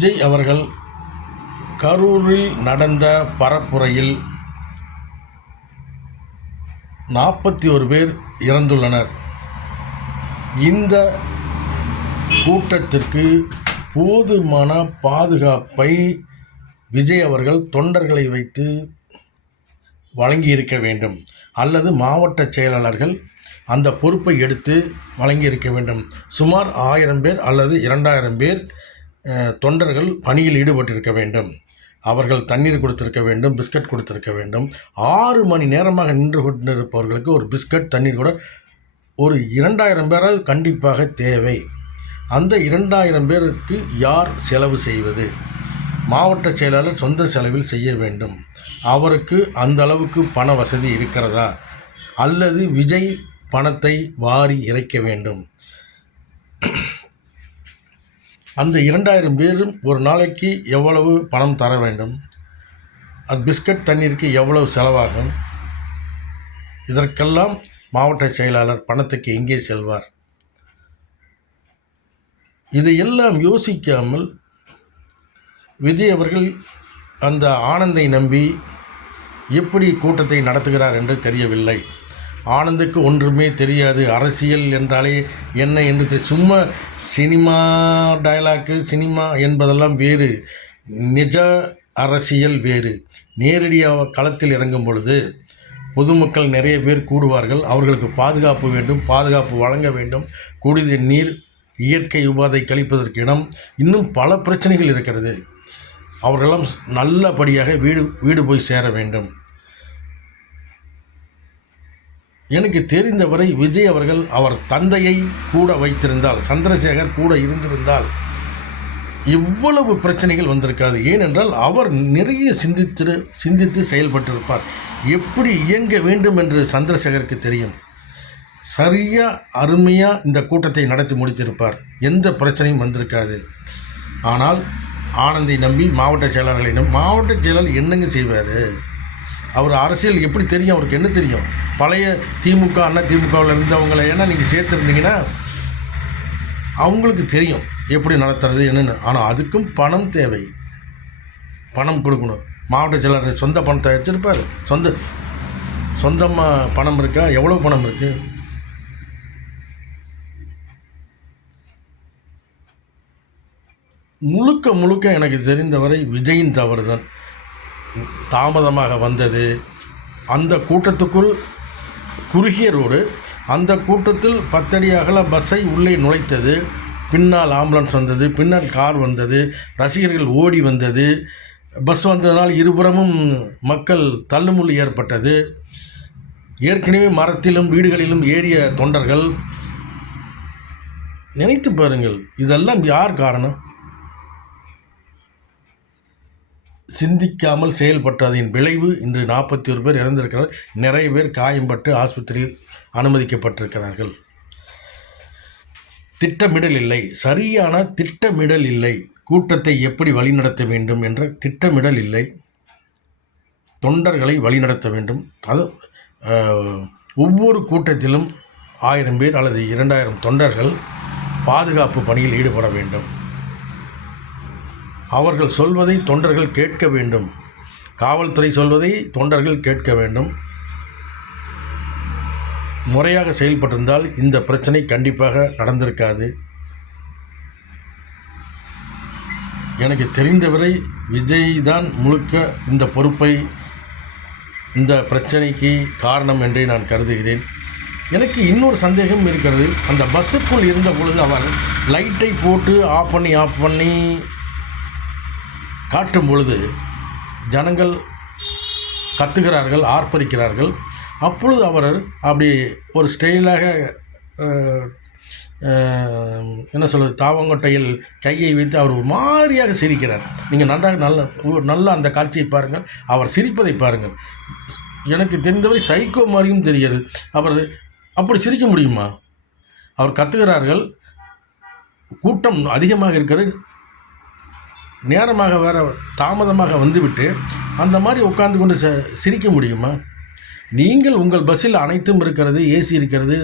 விஜய் அவர்கள் கரூரில் நடந்த பரப்புரையில் 41 பேர் இறந்துள்ளனர். இந்த கூட்டத்திற்கு போதுமான பாதுகாப்பை விஜய் அவர்கள் தொண்டர்களை வைத்து வழங்கியிருக்க வேண்டும், அல்லது மாவட்ட செயலாளர்கள் அந்த பொறுப்பை எடுத்து வழங்கியிருக்க வேண்டும். சுமார் 1000 பேர் அல்லது 2000 பேர் தொண்டர்கள் பணியில் ஈடுபட்டிருக்க வேண்டும். அவர்கள் தண்ணீர் கொடுத்திருக்க வேண்டும், பிஸ்கட் கொடுத்திருக்க வேண்டும். 6 மணி நேரமாக நின்று கொண்டிருப்பவர்களுக்கு ஒரு பிஸ்கட் தண்ணீர் கூட ஒரு 2000 பேரால் கண்டிப்பாக தேவை. அந்த 2000 பேருக்கு யார் செலவு செய்வது? மாவட்ட செயலாளர் சொந்த செலவில் செய்ய வேண்டும். அவருக்கு அந்த அளவுக்கு பண வசதி இருக்கிறதா, அல்லது விஜய் பணத்தை வாரி இறைக்க வேண்டும்? அந்த 2000 பேரும் ஒரு நாளைக்கு எவ்வளவு பணம் தர வேண்டும்? அது பிஸ்கட் தண்ணீருக்கு எவ்வளவு செலவாகும்? இதற்கெல்லாம் மாவட்ட செயலாளர் பணத்துக்கு எங்கே செல்வார்? இதையெல்லாம் யோசிக்காமல் விஜய் அவர்கள் அந்த ஆனந்தை நம்பி எப்படி கூட்டத்தை நடத்துகிறார் என்று தெரியவில்லை. ஆனந்துக்கு ஒன்றுமே தெரியாது. அரசியல் என்றாலே என்ன என்று சும்மா சினிமா டயலாக்கு, சினிமா என்பதெல்லாம் வேறு, நிஜ அரசியல் வேறு. நேரடியாக களத்தில் இறங்கும் பொழுது பொதுமக்கள் நிறைய பேர் கூடுவார்கள். அவர்களுக்கு பாதுகாப்பு வேண்டும், பாதுகாப்பு வழங்க வேண்டும். குடித நீர், இயற்கை உபாதை கழிப்பதற்கு இடம், இன்னும் பல பிரச்சனைகள் இருக்கிறது. அவர்களெல்லாம் நல்லபடியாக வீடு போய் சேர வேண்டும். எனக்கு தெரிந்தவரை விஜய் அவர்கள் அவர் தந்தையை கூட வைத்திருந்தால், சந்திரசேகர் கூட இருந்திருந்தால் இவ்வளவு பிரச்சனைகள் வந்திருக்காது. ஏனென்றால் அவர் நிறைய சிந்தித்து செயல்பட்டிருப்பார். எப்படி இயங்க வேண்டும் என்று சந்திரசேகருக்கு தெரியும். சரியாக அருமையாக இந்த கூட்டத்தை நடத்தி முடித்திருப்பார். எந்த பிரச்சனையும் வந்திருக்காது. ஆனால் ஆனந்தை நம்பி மாவட்ட செயலாளர்களை நம்பி, மாவட்ட செயலாளர் என்னங்க செய்வார்? அவர் அரசியல் எப்படி தெரியும்? அவருக்கு என்ன தெரியும்? பழைய திமுக, அண்ணா திமுகவில் இருந்தவங்களை ஏன்னா நீங்கள் சேர்த்துருந்தீங்கன்னா அவங்களுக்கு தெரியும் எப்படி நடத்துறது என்னென்னு. ஆனால் அதுக்கும் பணம் தேவை, பணம் கொடுக்கணும். மாவட்ட செயலாளர் சொந்த பணத்தை வச்சுருப்பார். சொந்தமாக பணம் இருக்கா? எவ்வளோ பணம் இருக்குது? முழுக்க எனக்கு தெரிந்தவரை விஜயின் தவறு தான். தாமதமாக வந்தது, அந்த கூட்டத்துக்குள் குறுகிய ரோடு, அந்த கூட்டத்தில் 10 அடி அகல பஸ்ஸை உள்ளே நுழைத்தது. பின்னால் ஆம்புலன்ஸ் வந்தது, பின்னால் கார் வந்தது, ரசிகர்கள் ஓடி வந்தது. பஸ் வந்ததனால் இருபுறமும் மக்கள் தள்ளுமுள்ளு ஏற்பட்டது. ஏற்கனவே மரத்திலும் வீடுகளிலும் ஏறிய தொண்டர்கள். நினைத்து பாருங்கள், இதெல்லாம் யார் காரணம்? சிந்திக்காமல் செயல்பட்டதின் விளைவு இன்று 41 பேர் இறந்திருக்கிறார். நிறைய பேர் காயம்பட்டு ஆஸ்பத்திரியில் அனுமதிக்கப்பட்டிருக்கிறார்கள். திட்டமிடல் இல்லை, சரியான திட்டமிடல் இல்லை. கூட்டத்தை எப்படி வழிநடத்த வேண்டும் என்ற திட்டமிடல் இல்லை. தொண்டர்களை வழிநடத்த வேண்டும். அது ஒவ்வொரு கூட்டத்திலும் 1000 பேர் அல்லது 2000 தொண்டர்கள் பாதுகாப்பு பணியில் ஈடுபட வேண்டும். அவர்கள் சொல்வதை தொண்டர்கள் கேட்க வேண்டும். காவல்துறை சொல்வதை தொண்டர்கள் கேட்க வேண்டும். முறையாக செயல்பட்டிருந்தால் இந்த பிரச்சனை கண்டிப்பாக நடந்திருக்காது. எனக்கு தெரிந்தவரை விஜய் தான் முழுக்க இந்த பொறுப்பை, இந்த பிரச்சனைக்கு காரணம் என்றே நான் கருதுகிறேன். எனக்கு இன்னொரு சந்தேகம் இருக்கிறது. அந்த பஸ்ஸுக்குள் இருந்த பொழுது அவர் லைட்டை போட்டு ஆஃப் பண்ணி காட்டும் பொழுது ஜனங்கள் கத்துகிறார்கள், ஆர்ப்பரிக்கிறார்கள். அப்பொழுது அவர் அப்படி ஒரு ஸ்டைலாக என்ன சொல்வது, தாவங்கொட்டையில் கையை வைத்து அவர் ஒரு மாதிரியாக சிரிக்கிறார். நீங்கள் நல்ல அந்த காட்சியை பாருங்கள், அவர் சிரிப்பதை பாருங்கள். எனக்கு தெரிந்தவரை சைக்கோ மாதிரியும் தெரிகிறது. அவர் அப்படி சிரிக்க முடியுமா? அவர் கத்துகிறார்கள், கூட்டம் அதிகமாக இருக்கிறது, நேரமாக வேறு தாமதமாக வந்துவிட்டு அந்த மாதிரி உட்கார்ந்து கொண்டு சிரிக்க முடியுமா? நீங்கள் உங்கள் பஸ்ஸில் அனைத்தும் இருக்கிறது, ஏசி இருக்கிறது,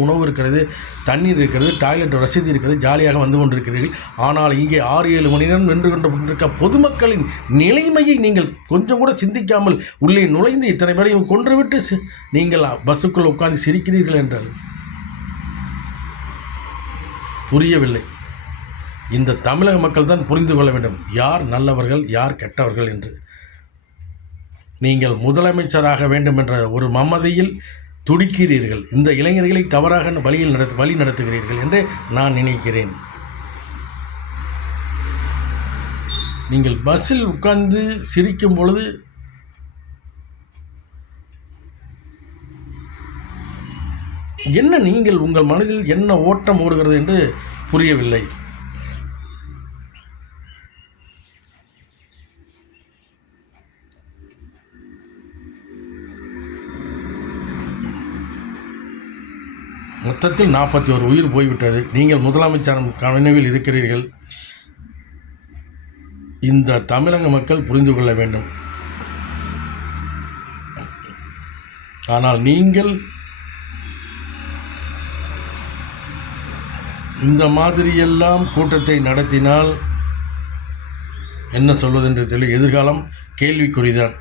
உணவு இருக்கிறது, தண்ணீர் இருக்கிறது, டாய்லெட் வசதி இருக்கிறது, ஜாலியாக வந்து கொண்டிருக்கிறீர்கள். ஆனால் இங்கே 6-7 மணி நேரம் நின்று கொண்டிருக்க பொதுமக்களின் நிலைமையை நீங்கள் கொஞ்சம் கூட சிந்திக்காமல் உள்ளே நுழைந்து இத்தனை பேரையும் கொன்றுவிட்டு நீங்கள் பஸ்ஸுக்குள் உட்கார்ந்து சிரிக்கிறீர்கள் என்றால் புரியவில்லை. இந்த தமிழக மக்கள் தான் புரிந்து கொள்ள வேண்டும், யார் நல்லவர்கள் யார் கெட்டவர்கள் என்று. நீங்கள் முதலமைச்சராக வேண்டும் என்ற ஒரு மமதையில் துடிக்கிறீர்கள். இந்த இளைஞர்களை தவறாக வழி நடத்துகிறீர்கள் என்று நான் நினைக்கிறேன். நீங்கள் பஸ்ஸில் உட்கார்ந்து சிரிக்கும் பொழுது என்ன நீங்கள் உங்கள் மனதில் என்ன ஓட்டம் ஓடுகிறது என்று புரியவில்லை. மொத்தத்தில் 41 உயிர் போய்விட்டது. நீங்கள் முதலமைச்சர் கனவில் இருக்கிறீர்கள். இந்த தமிழக மக்கள் புரிந்து கொள்ள வேண்டும். ஆனால் நீங்கள் இந்த மாதிரியெல்லாம் கூட்டத்தை நடத்தினால் என்ன சொல்வதென்று சொல்லி எதிர்காலம் கேள்விக்குறிதான்.